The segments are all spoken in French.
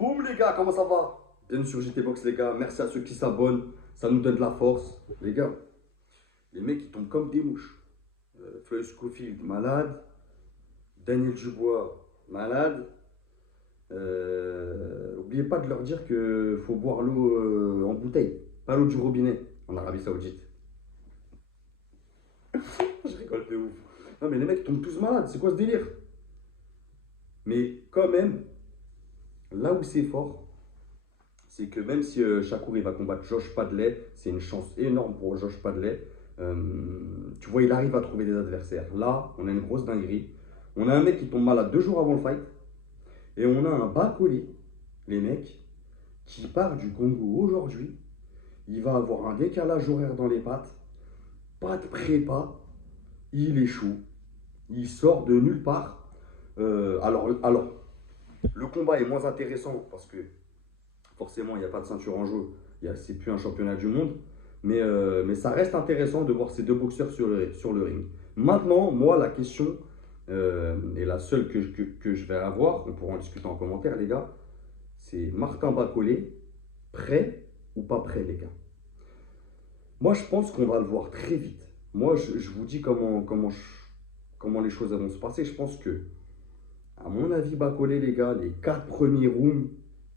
Boum les gars, comment ça va? Bienvenue sur JT Box les gars, merci à ceux qui s'abonnent, ça nous donne de la force. Les gars, les mecs ils tombent comme des mouches. Floyd Scofield, malade. Daniel Dubois, malade. Oubliez pas de leur dire qu'il faut boire l'eau en bouteille, pas l'eau du robinet en Arabie Saoudite. Je rigole de ouf. Non mais les mecs tombent tous malades, c'est quoi ce délire? Mais quand même, là où c'est fort, c'est que même si Shakur il va combattre Josh Padley, c'est une chance énorme pour Josh Padley. Euh, Tu vois, il arrive à trouver des adversaires. Là, on a une grosse dinguerie. On a un mec qui tombe malade 2 jours avant le fight. Et on a un bas collé, les mecs, qui part du Congo aujourd'hui. Il va avoir un décalage horaire dans les pattes. Pas de prépa. Il est chaud. Il sort de nulle part. Alors, le combat est moins intéressant parce que forcément, il n'y a pas de ceinture en jeu. C'est plus un championnat du monde. Mais ça reste intéressant de voir ces deux boxeurs sur le ring. Maintenant, moi, la question, et la seule que je vais avoir, on pourra en discuter en commentaire, les gars, c'est Martin Bacolé, prêt ou pas prêt, les gars? Moi, je pense qu'on va le voir très vite. Moi, je vous dis comment les choses vont se passer. Je pense que, à mon avis, Bacolé, les gars, les 4 premiers rounds,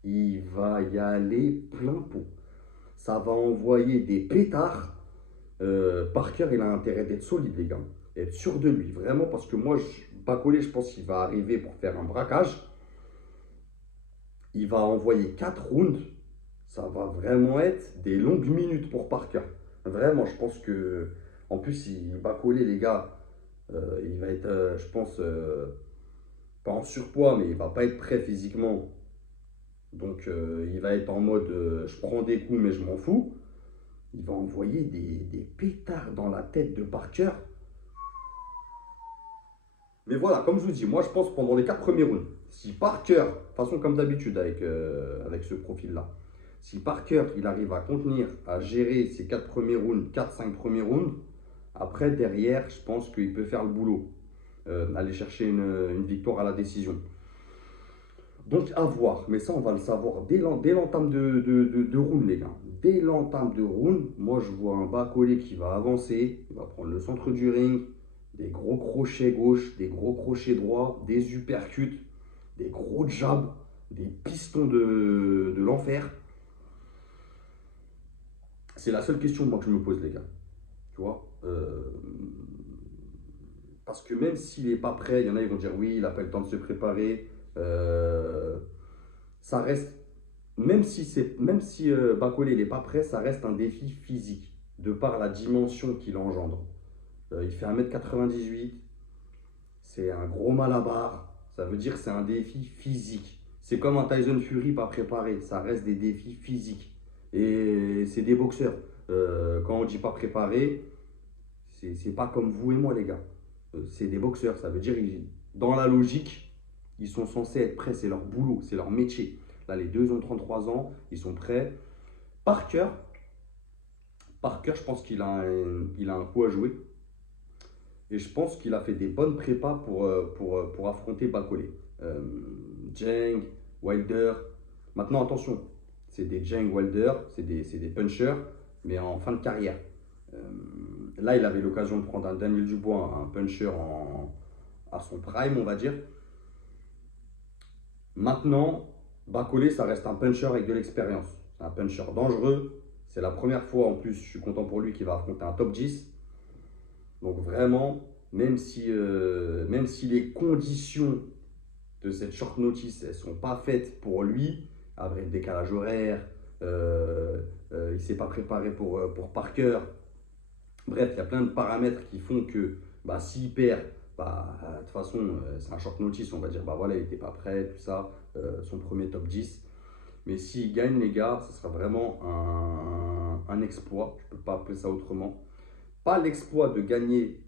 il va y aller plein pot. Ça va envoyer des pétards. Parker, il a intérêt d'être solide, les gars. Être sûr de lui, vraiment, parce que moi, Bacolé, je pense qu'il va arriver pour faire un braquage. Il va envoyer 4 rounds. Ça va vraiment être des longues minutes pour Parker. Vraiment, je pense que. En plus, il va coller, les gars. Il va être, je pense, pas en surpoids, mais il va pas être prêt physiquement. Donc, il va être en mode je prends des coups, mais je m'en fous. Il va envoyer des pétards dans la tête de Parker. Mais voilà, comme je vous dis, moi je pense pendant les 4 premiers rounds, si Parker, de toute façon comme d'habitude avec ce profil-là, si Parker il arrive à contenir, à gérer ces 4 premiers rounds, 4-5 premiers rounds, après derrière, je pense qu'il peut faire le boulot, aller chercher une victoire à la décision. Donc à voir, mais ça on va le savoir dès l'entame de round, les gars. Dès l'entame de round, moi je vois un bas collé qui va avancer, il va prendre le centre du ring, des gros crochets gauche, des gros crochets droit, des uppercuts, des gros jabs, des pistons de l'enfer. C'est la seule question moi que je me pose, les gars. Tu vois, parce que même s'il n'est pas prêt, il y en a qui vont dire oui, il n'a pas le temps de se préparer. Ça reste, même si Bacolé n'est pas prêt, ça reste un défi physique, de par la dimension qu'il engendre. Il fait 1m98, c'est un gros malabar, ça veut dire que c'est un défi physique. C'est comme un Tyson Fury pas préparé, ça reste des défis physiques. Et c'est des boxeurs. Quand on dit pas préparé, c'est pas comme vous et moi, les gars. C'est des boxeurs, ça veut dire, dans la logique, ils sont censés être prêts, c'est leur boulot, c'est leur métier. Là, les deux ont 33 ans, ils sont prêts. Parker, Parker, je pense qu'il a un coup à jouer. Et je pense qu'il a fait des bonnes prépas pour affronter Bacolé. Jang, Wilder. Maintenant, attention, c'est des Jang, Wilder, c'est des punchers, mais en fin de carrière. Euh, Là, il avait l'occasion de prendre un Daniel Dubois, un puncher à son prime, on va dire. Maintenant, Bacolé, ça reste un puncher avec de l'expérience. C'est un puncher dangereux. C'est la première fois, en plus, je suis content pour lui, qu'il va affronter un top 10. Donc vraiment, même si les conditions de cette short notice, elles ne sont pas faites pour lui, avec décalage horaire, il ne s'est pas préparé pour Parker. Bref, il y a plein de paramètres qui font que bah, s'il perd, bah, de toute façon, c'est un short notice, on va dire, bah voilà, il n'était pas prêt, tout ça, son premier top 10. Mais s'il gagne, les gars, ce sera vraiment un exploit, je ne peux pas appeler ça autrement. Pas l'exploit de gagner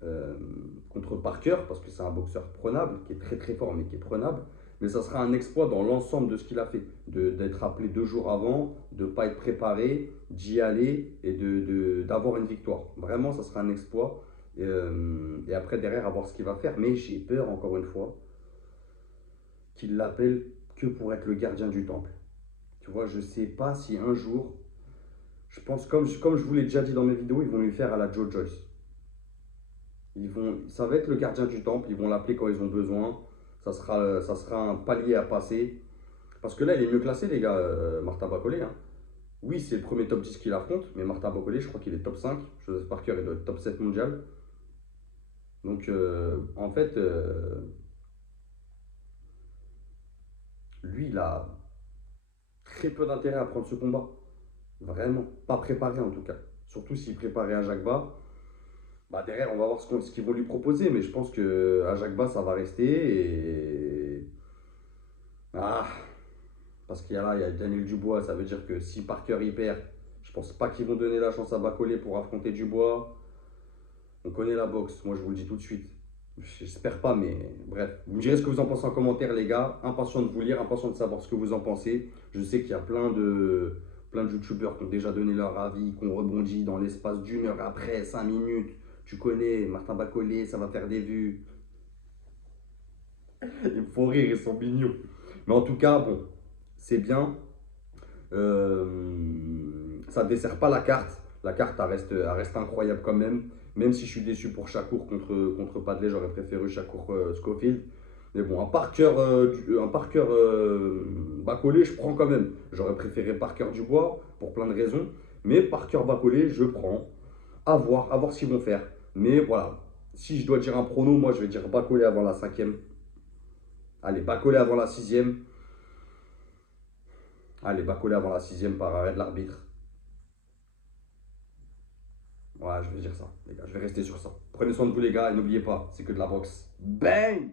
contre Parker, parce que c'est un boxeur prenable, qui est très très fort, mais qui est prenable. Mais ça sera un exploit dans l'ensemble de ce qu'il a fait. D'être appelé 2 jours avant, de ne pas être préparé, d'y aller et d'avoir une victoire. Vraiment, ça sera un exploit. Et après, derrière, à voir ce qu'il va faire. Mais j'ai peur, encore une fois, qu'il l'appelle que pour être le gardien du temple. Tu vois, je sais pas si un jour, je pense, comme je vous l'ai déjà dit dans mes vidéos, ils vont lui faire à la Joe Joyce. Ça va être le gardien du temple, ils vont l'appeler quand ils ont besoin. Ça sera un palier à passer. Parce que là, il est mieux classé, les gars, Martin Bacolé, hein. Oui, c'est le premier top 10 qu'il affronte, mais Martin Bacolé, je crois qu'il est top 5. Joseph Parker, il doit être top 7 mondial. Donc, en fait, lui, il a très peu d'intérêt à prendre ce combat. Vraiment. Pas préparé, en tout cas. Surtout s'il préparait à Jacques Ba. Bah, derrière, on va voir ce qu'ils vont lui proposer, mais je pense que à Jacques Ba, ça va rester. Et. Ah, parce qu'il y a là, il y a Daniel Dubois, ça veut dire que si Parker y perd, je pense pas qu'ils vont donner la chance à Bacolé pour affronter Dubois. On connaît la boxe, moi je vous le dis tout de suite. J'espère pas, mais bref. Vous me direz ce que vous en pensez en commentaire, les gars. Impatient de vous lire, impatient de savoir ce que vous en pensez. Je sais qu'il y a plein de youtubeurs qui ont déjà donné leur avis, qui ont rebondi dans l'espace d'une heure après, 5 minutes. Tu connais, Martin Bacolé, ça va faire des vues. Ils me font rire, ils sont mignons. Mais en tout cas, bon, c'est bien. Ça ne dessert pas la carte. La carte, elle reste incroyable quand même. Même si je suis déçu pour Shakur contre Padley, j'aurais préféré Shakur Scofield. Mais bon, un Parker Bacolé, je prends quand même. J'aurais préféré Parker Dubois pour plein de raisons. Mais Parker Bacolé, je prends. À voir ce qu'ils vont faire. Mais voilà, si je dois dire un prono, moi je vais dire Bacolé avant la cinquième. Allez, Bacolé avant la sixième. Allez, Bacolé avant la sixième par arrêt de l'arbitre. Ouais, je vais dire ça, les gars. Je vais rester sur ça. Prenez soin de vous, les gars, et n'oubliez pas, c'est que de la boxe. Bang!